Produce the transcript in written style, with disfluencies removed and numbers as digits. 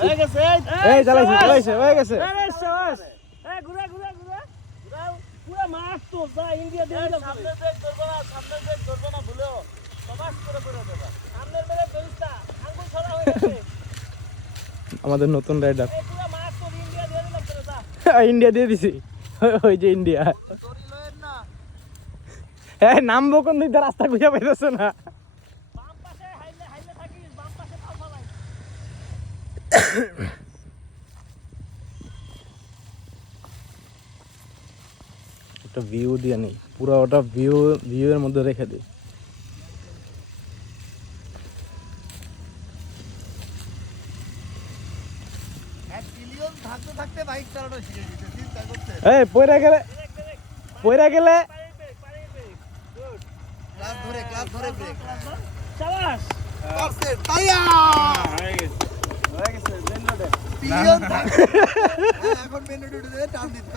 হয়ে গেছে এই চালাইছে হয়ে গেছে আরে শাবাশ এই ঘুরা পুরো মাছ তো যা ইন্ডিয়া দিয়ে দিলাম সামনে ব্রেক ধরবো না ভুলেও সবাস করে পড়ে দেবা সামনের ব্রেক ধরিসটা আঙ্গুল ছড়া হয়ে গেছে আমাদের নতুন রাইডার এই পুরো মাছ তো ইন্ডিয়া দিয়ে দিলাম তোরা যা ইন্ডিয়া দিয়ে দিছি ওই যে ইন্ডিয়া তোরি লয়েন না হ্যাঁ নামবো কোন দিক দিয়ে রাস্তা খুঁজে পাইতেছে না বাম পাশে হাইলে থাকিস বাম পাশে পাও ফালাই একটা ভিউ দিয়ে নেই পুরো ওটা ভিউ এর মধ্যে রেখে দিই থাকতে বাইক চালানো শিখে গেছে চিন্তা করতে এই পয়রা গেলে ক্লাস ধরে ব্রেক শাবাশ পারছে তাইয়া হয়ে গেছে মেন রোডে পিলিয়ন এখন মেন রোডে টান দিতে